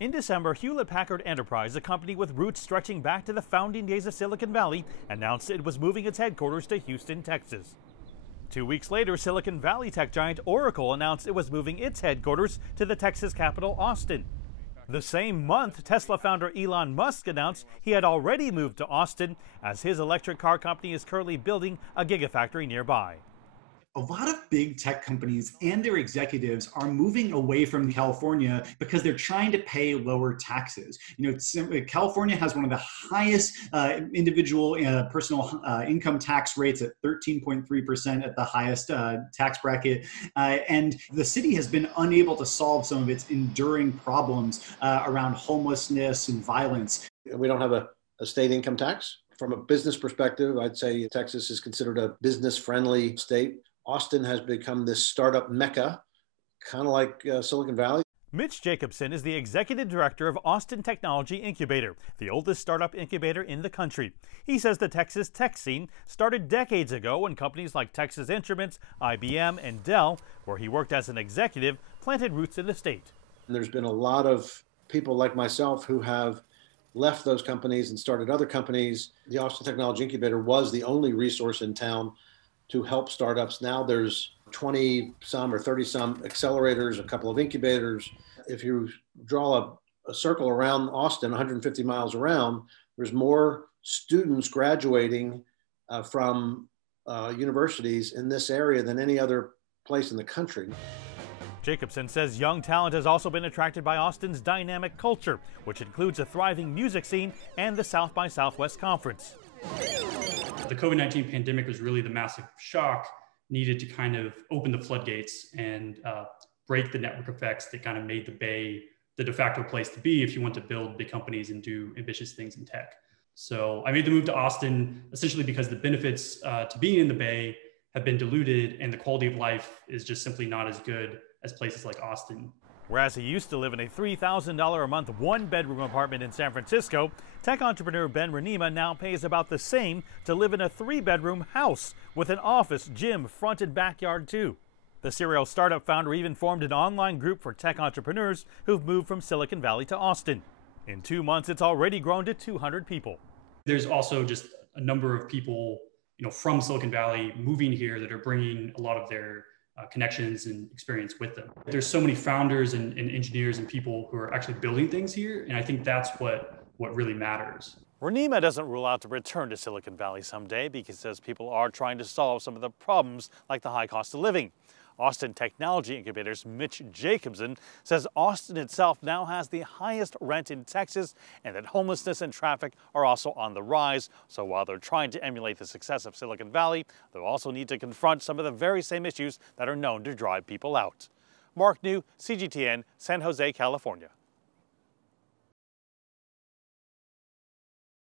In December, Hewlett-Packard Enterprise, a company with roots stretching back to the founding days of Silicon Valley, announced it was moving its headquarters to Houston, Texas. 2 weeks later, Silicon Valley tech giant Oracle announced it was moving its headquarters to the Texas capital, Austin. The same month, Tesla founder Elon Musk announced he had already moved to Austin, as his electric car company is currently building a gigafactory nearby. A lot of big tech companies and their executives are moving away from California because they're trying to pay lower taxes. California has one of the highest individual personal income tax rates at 13.3% at the highest tax bracket. And the city has been unable to solve some of its enduring problems around homelessness and violence. We don't have a state income tax. From a business perspective, I'd say Texas is considered a business-friendly state. Austin has become this startup mecca, kind of like Silicon Valley. Mitch Jacobson is the executive director of Austin Technology Incubator, the oldest startup incubator in the country. He says the Texas tech scene started decades ago when companies like Texas Instruments, IBM, and Dell, where he worked as an executive, planted roots in the state. And there's been a lot of people like myself who have left those companies and started other companies. The Austin Technology Incubator was the only resource in town to help startups. Now there's 20 some or 30 some accelerators, a couple of incubators. If you draw a circle around Austin, 150 miles around, there's more students graduating from universities in this area than any other place in the country. Jacobson says young talent has also been attracted by Austin's dynamic culture, which includes a thriving music scene and the South by Southwest Conference. The COVID-19 pandemic was really the massive shock needed to kind of open the floodgates and break the network effects that kind of made the Bay the de facto place to be if you want to build big companies and do ambitious things in tech. So I made the move to Austin essentially because the benefits to being in the Bay have been diluted and the quality of life is just simply not as good as places like Austin. Whereas he used to live in a $3,000 a month one-bedroom apartment in San Francisco, tech entrepreneur Ben Renema now pays about the same to live in a 3-bedroom house with an office, gym, front and backyard too. The serial startup founder even formed an online group for tech entrepreneurs who've moved from Silicon Valley to Austin. In 2 months, it's already grown to 200 people. There's also just a number of people, from Silicon Valley moving here that are bringing a lot of their connections and experience with them. There's so many founders and engineers and people who are actually building things here, and I think that's what really matters. Renema doesn't rule out to return to Silicon Valley someday because he says people are trying to solve some of the problems like the high cost of living. Austin Technology Incubator's Mitch Jacobson says Austin itself now has the highest rent in Texas and that homelessness and traffic are also on the rise. So while they're trying to emulate the success of Silicon Valley, they'll also need to confront some of the very same issues that are known to drive people out. Mark New, CGTN, San Jose, California.